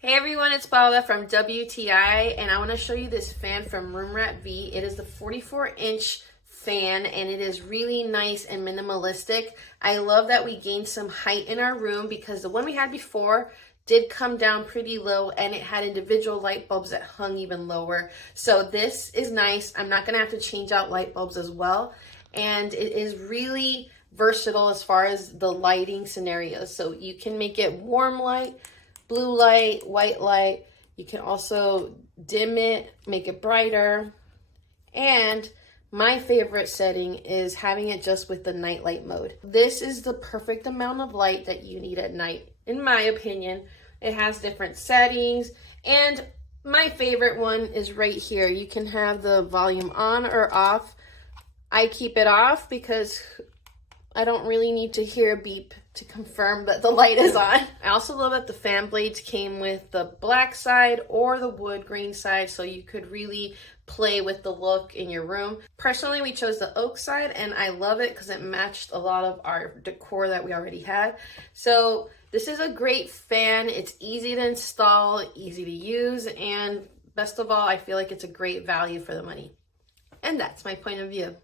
Hey everyone, it's Paula from WTI, and I want to show you this fan from Roomratv. It is the 44-inch fan, and it is really nice and minimalistic. I love that we gained some height in our room because the one we had before did come down pretty low, and it had individual light bulbs that hung even lower. So this is nice. I'm not going to have to change out light bulbs as well, and it is really versatile as far as the lighting scenarios. So you can make it warm light, blue light, white light. You can also dim it, make it brighter. And my favorite setting is having it just with the night light mode. This is the perfect amount of light that you need at night, in my opinion. It has different settings, and my favorite one is right here. You can have the volume on or off. I keep it off because I don't really need to hear a beep to confirm that the light is on. I also love that the fan blades came with the black side or the wood grain side, so you could really play with the look in your room. Personally, we chose the oak side, and I love it because it matched a lot of our decor that we already had. So this is a great fan. It's easy to install, easy to use, and best of all, I feel like it's a great value for the money. And that's my point of view.